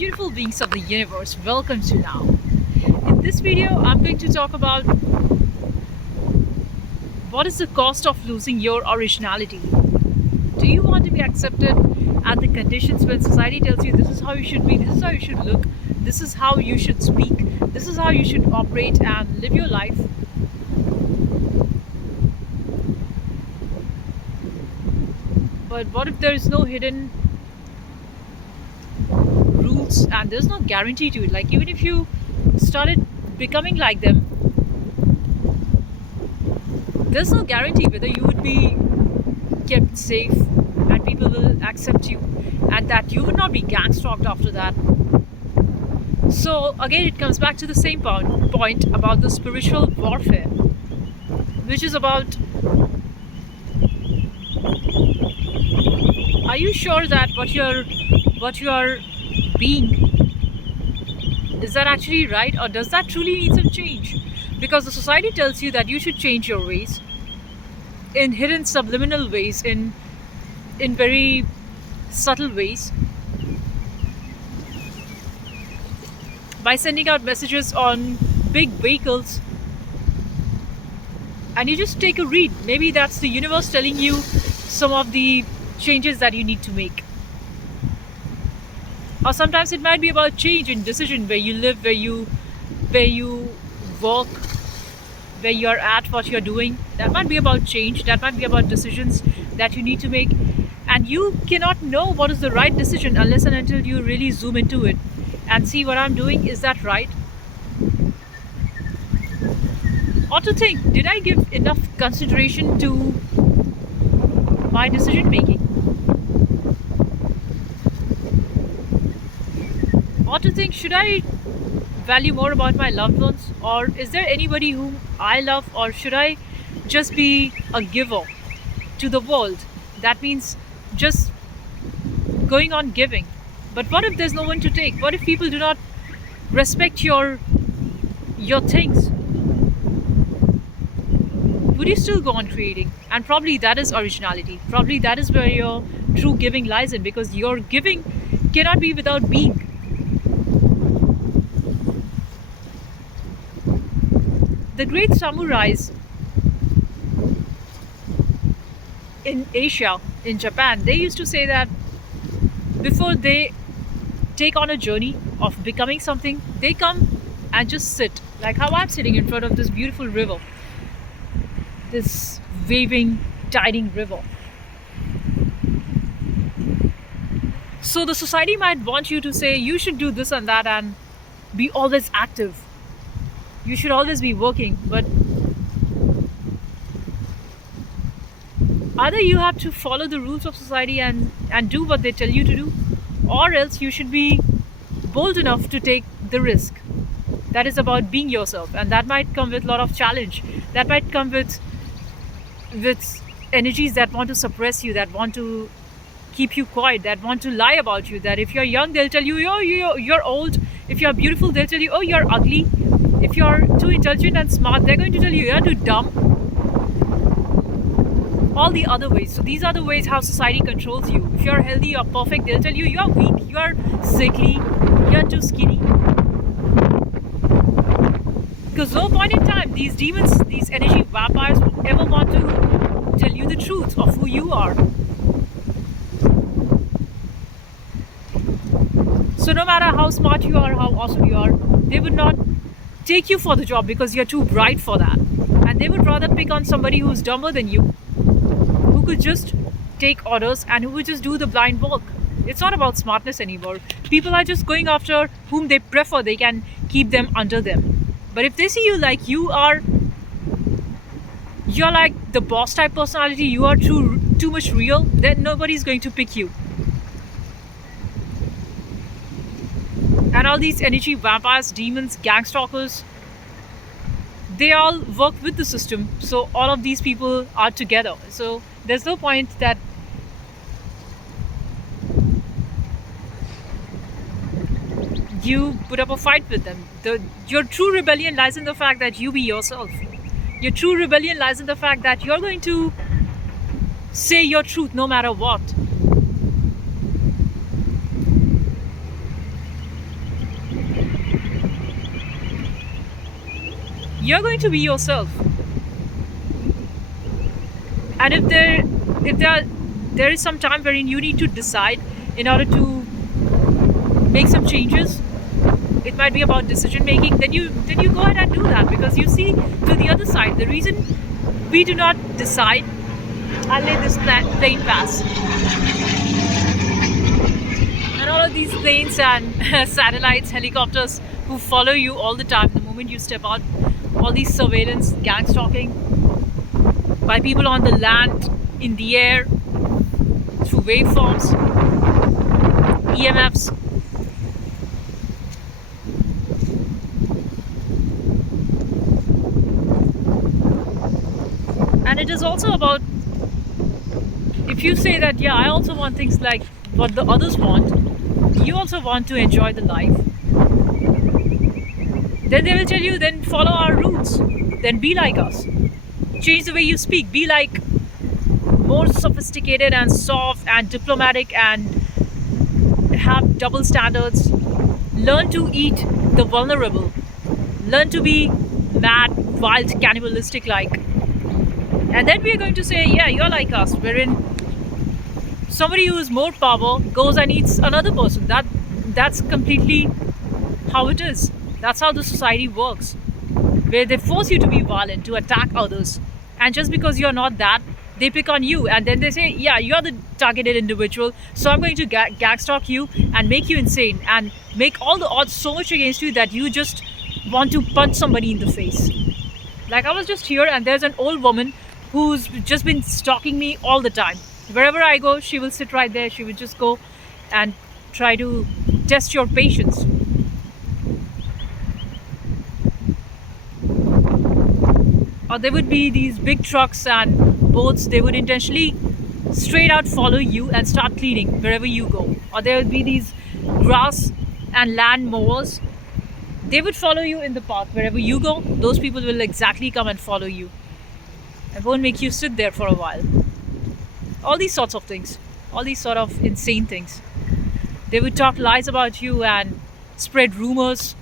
beautiful beings of the universe, welcome to now. In this video, I'm going to talk about what is the cost of losing your originality. Do you want to be accepted at the conditions when society tells you this is how you should be, this is how you should look, this is how you should speak, this is how you should operate and live your life? But what if there is no hidden rules and there's no guarantee to it? Like, even if you started becoming like them, there's no guarantee whether you would be kept safe and people will accept you and that you would not be gang stalked after that. So again, it comes back to the same point about the spiritual warfare, which is about, are you sure that what you're being, is that actually right, or does that truly need some change? Because the society tells you that you should change your ways in hidden subliminal ways, in very subtle ways, by sending out messages on big vehicles, and you just take a read. Maybe that's the universe telling you some of the changes that you need to make. Or sometimes it might be about change in decision, where you live, where you work, where you're at, what you're doing. That might be about change, that might be about decisions that you need to make. And you cannot know what is the right decision unless and until you really zoom into it and see what I'm doing, is that right? Or to think, did I give enough consideration to my decision making? Or to think, should I value more about my loved ones, or is there anybody whom I love, or should I just be a giver to the world? That means just going on giving. But what if there's no one to take? What if people do not respect your things? Would you still go on creating? And probably that is originality. Probably that is where your true giving lies in, because your giving cannot be without being. The great samurais in Asia, in Japan, they used to say that before they take on a journey of becoming something, they come and just sit, like how I'm sitting in front of this beautiful river, this waving, tiding river. So the society might want you to say you should do this and that and be always active. You should always be working, but either you have to follow the rules of society and do what they tell you to do, or else you should be bold enough to take the risk. That is about being yourself, and that might come with a lot of challenge. That might come with energies that want to suppress you, that want to keep you quiet, that want to lie about you. That if you're young, they'll tell you, oh, you're old. If you're beautiful, they'll tell you, oh, you're ugly. If you're too intelligent and smart, they're going to tell you you're too dumb. All the other ways. So these are the ways how society controls you. If you're healthy, you're perfect, they'll tell you you're weak, you're sickly, you're too skinny. Because no point in time these demons, these energy vampires will ever want to tell you the truth of who you are. So no matter how smart you are, how awesome you are, they would not take you for the job because you're too bright for that. And they would rather pick on somebody who's dumber than you, who could just take orders and who would just do the blind work. It's not about smartness anymore. People are just going after whom they prefer. They can keep them under them. But if they see you like you're like the boss type personality, you are too much real, then nobody's going to pick you. And all these energy vampires, demons, gang stalkers, they all work with the system. So all of these people are together. So there's no point that you put up a fight with them. Your true rebellion lies in the fact that you be yourself. Your true rebellion lies in the fact that you're going to say your truth no matter what. You're going to be yourself. And if there is some time wherein you need to decide in order to make some changes, it might be about decision making, then you go ahead and do that, because you see, to the other side, the reason we do not decide. I'll let this plane pass, and all of these planes and satellites, helicopters, who follow you all the time the moment you step out, all these surveillance, gang stalking by people on the land, in the air, through waveforms, EMFs. And it is also about, if you say that, yeah, I also want things like what the others want, you also want to enjoy the life, then they will tell you, then follow our roots, then be like us. Change the way you speak, be like more sophisticated and soft and diplomatic, and have double standards. Learn to eat the vulnerable. Learn to be mad, wild, cannibalistic like. And then we are going to say, yeah, you're like us, wherein somebody who is more power goes and eats another person. That's completely how it is. That's how the society works, where they force you to be violent, to attack others. And just because you're not that, they pick on you, and then they say, yeah, you're the targeted individual, so I'm going to gag stalk you and make you insane and make all the odds so much against you that you just want to punch somebody in the face. Like, I was just here, and there's an old woman who's just been stalking me all the time. Wherever I go, she will sit right there. She will just go and try to test your patience. Or there would be these big trucks and boats, they would intentionally straight out follow you and start cleaning wherever you go. Or there would be these grass and land mowers, they would follow you in the park. Wherever you go, those people will exactly come and follow you and won't make you sit there for a while. All these sorts of things, all these sort of insane things. They would talk lies about you and spread rumors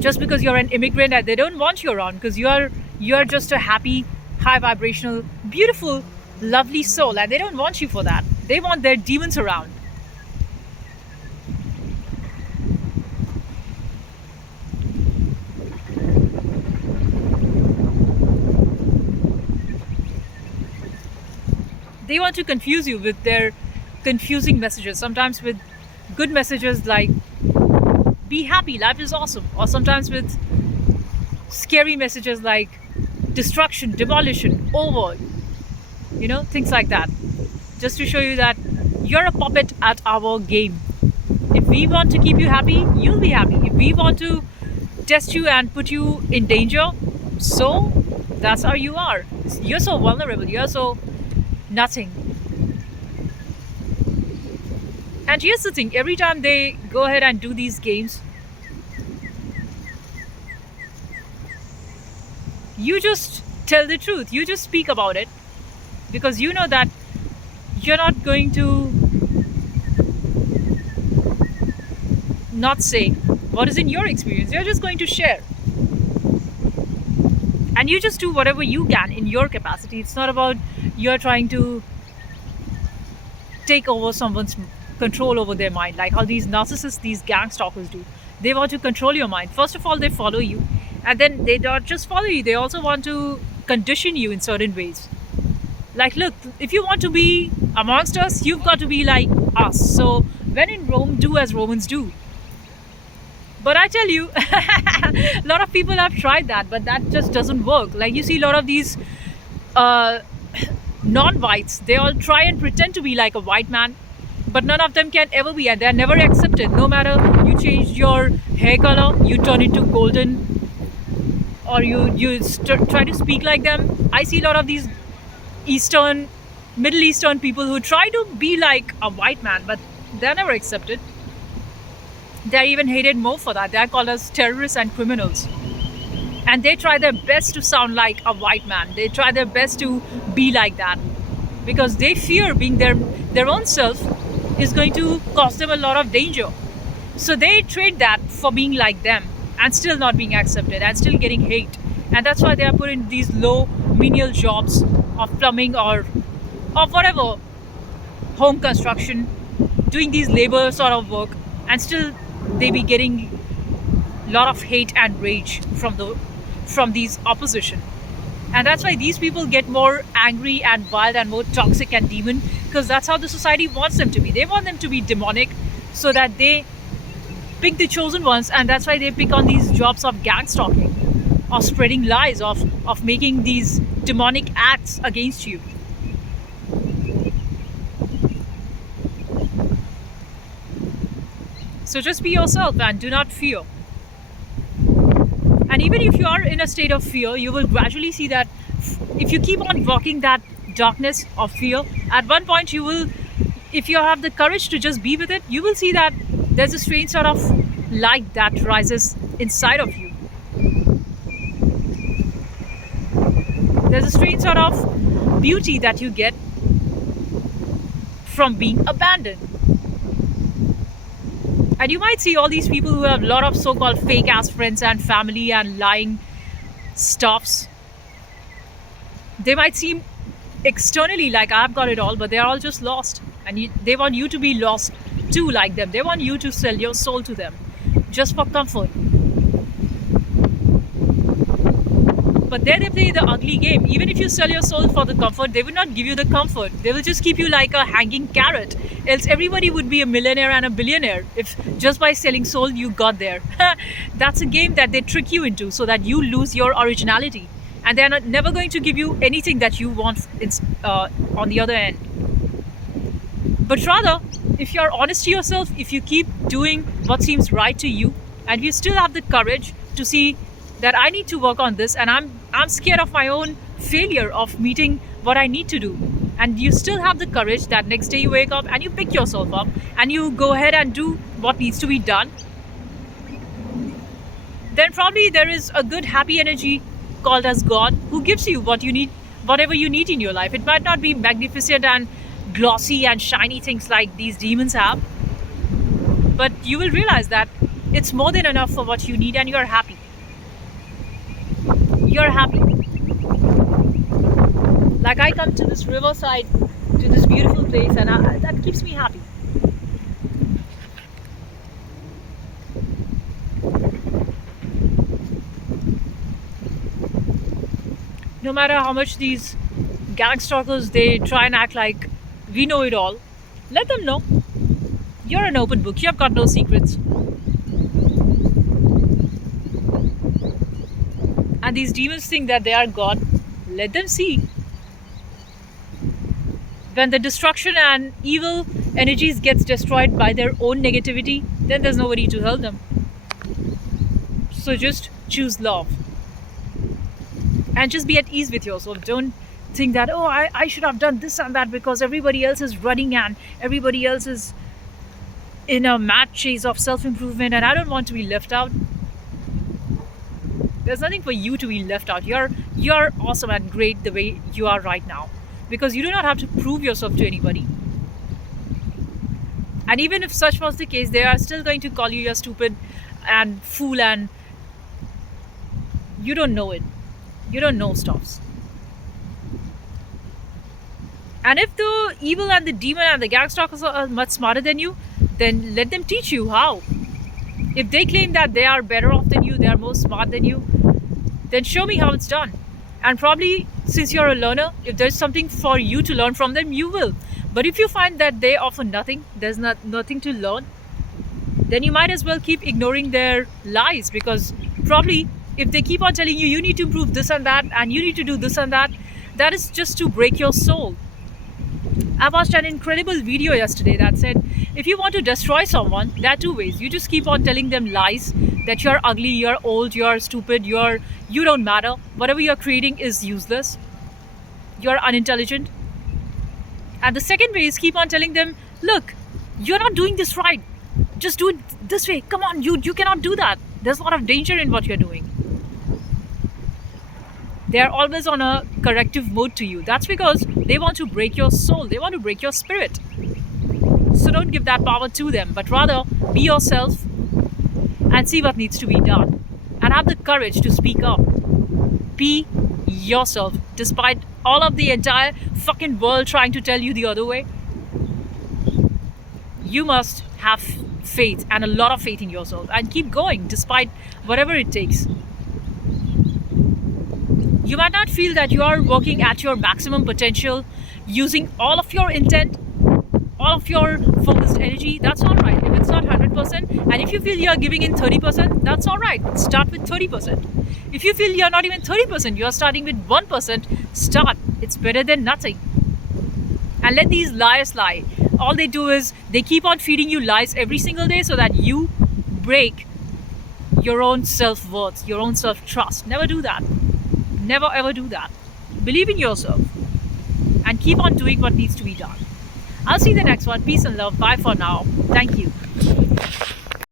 just because you're an immigrant, and they don't want you around because you're just a happy, high vibrational, beautiful, lovely soul, and they don't want you for that. They want their demons around. They want to confuse you with their confusing messages, sometimes with good messages like be happy, life is awesome, or sometimes with scary messages like destruction, demolition, over, things like that, just to show you that you're a puppet at our game. If we want to keep you happy, you'll be happy. If we want to test you and put you in danger, so that's how you are. You're so vulnerable, you're so nothing. And here's the thing, every time they go ahead and do these games, you just tell the truth, you just speak about it, because you know that you're not going to not say what is in your experience, you're just going to share. And you just do whatever you can in your capacity. It's not about you're trying to take over someone's control over their mind, like how these narcissists, these gang stalkers do. They want to control your mind. First of all, they follow you, and then they don't just follow you, they also want to condition you in certain ways. Like, look, if you want to be amongst us, you've got to be like us. So when in Rome, do as Romans do. But I tell you, a lot of people have tried that, but that just doesn't work. Like, you see a lot of these non-whites, they all try and pretend to be like a white man, but none of them can ever be, and they're never accepted. No matter you change your hair color, you turn it to golden, or you try to speak like them. I see a lot of these Middle Eastern people who try to be like a white man, but they're never accepted. They're even hated more for that. They're called as terrorists and criminals. And they try their best to sound like a white man. They try their best to be like that, because they fear being their own self is going to cause them a lot of danger. So they trade that for being like them. and still not being accepted and still getting hate. And that's why they are put in these low menial jobs of plumbing or of whatever, home construction, doing these labor sort of work, and still they be getting a lot of hate and rage from these opposition. And that's why these people get more angry and wild and more toxic and demon, because that's how the society wants them to be. They want them to be demonic so that they pick the chosen ones, and that's why they pick on these jobs of gang stalking, of spreading lies, of making these demonic acts against you. So just be yourself and do not fear. And even if you are in a state of fear, you will gradually see that if you keep on walking that darkness of fear, at one point you will, if you have the courage to just be with it, you will see that there's a strange sort of light that rises inside of you. There's a strange sort of beauty that you get from being abandoned. And you might see all these people who have a lot of so-called fake ass friends and family and lying stuffs. They might seem externally like I've got it all, but they're all just lost. And they want you to be lost too, like them. They want you to sell your soul to them just for comfort. But there they play the ugly game. Even if you sell your soul for the comfort, they will not give you the comfort. They will just keep you like a hanging carrot. Else everybody would be a millionaire and a billionaire if just by selling soul you got there. That's a game that they trick you into so that you lose your originality. And they're never going to give you anything that you want on the other end. But rather, if you're honest to yourself, if you keep doing what seems right to you, and you still have the courage to see that I need to work on this, and I'm scared of my own failure of meeting what I need to do, and you still have the courage that next day you wake up and you pick yourself up and you go ahead and do what needs to be done, then probably there is a good happy energy called as God who gives you what you need, whatever you need in your life. It might not be magnificent and glossy and shiny things like these demons have, but you will realize that it's more than enough for what you need, and you're happy. You're happy. Like I come to this riverside, to this beautiful place, and that keeps me happy. No matter how much these gang stalkers, they try and act like we know it all, let them know you're an open book. You've got no secrets. And these demons think that they are God. Let them see. When the destruction and evil energies gets destroyed by their own negativity, then there's nobody to help them. So just choose love. And just be at ease with yourself. Don't think that, oh, I should have done this and that because everybody else is running and everybody else is in a mad chase of self-improvement and I don't want to be left out. There's nothing for you to be left out. You're awesome and great the way you are right now, because you do not have to prove yourself to anybody. And even if such was the case, they are still going to call you you're stupid and fool and you don't know it. You don't know stuffs. And if the evil and the demon and the gang stalkers are much smarter than you, then let them teach you how. If they claim that they are better off than you, they are more smart than you, then show me how it's done. And probably, since you're a learner, if there's something for you to learn from them, you will. But if you find that they offer nothing, there's nothing to learn, then you might as well keep ignoring their lies, because probably if they keep on telling you, you need to improve this and that, and you need to do this and that, that is just to break your soul. I watched an incredible video yesterday that said, if you want to destroy someone, there are two ways. You just keep on telling them lies, that you're ugly, you're old, you're stupid, you don't matter. Whatever you're creating is useless. You're unintelligent. And the second way is keep on telling them, look, you're not doing this right. Just do it this way. Come on, you cannot do that. There's a lot of danger in what you're doing. They're always on a corrective mode to you. That's because they want to break your soul. They want to break your spirit. So don't give that power to them, but rather be yourself and see what needs to be done. and have the courage to speak up. Be yourself, despite all of the entire fucking world trying to tell you the other way. You must have faith, and a lot of faith in yourself, and keep going despite whatever it takes. You might not feel that you are working at your maximum potential, using all of your intent, all of your focused energy. That's all right. If it's not 100%, and if you feel you're giving in 30%, that's all right. Start with 30%. If you feel you're not even 30%, you're starting with 1%, start. It's better than nothing. And let these liars lie. All they do is they keep on feeding you lies every single day so that you break your own self-worth, your own self-trust. Never do that. Never ever do that. Believe in yourself and keep on doing what needs to be done. I'll see you in the next one. Peace and love. Bye for now. Thank you.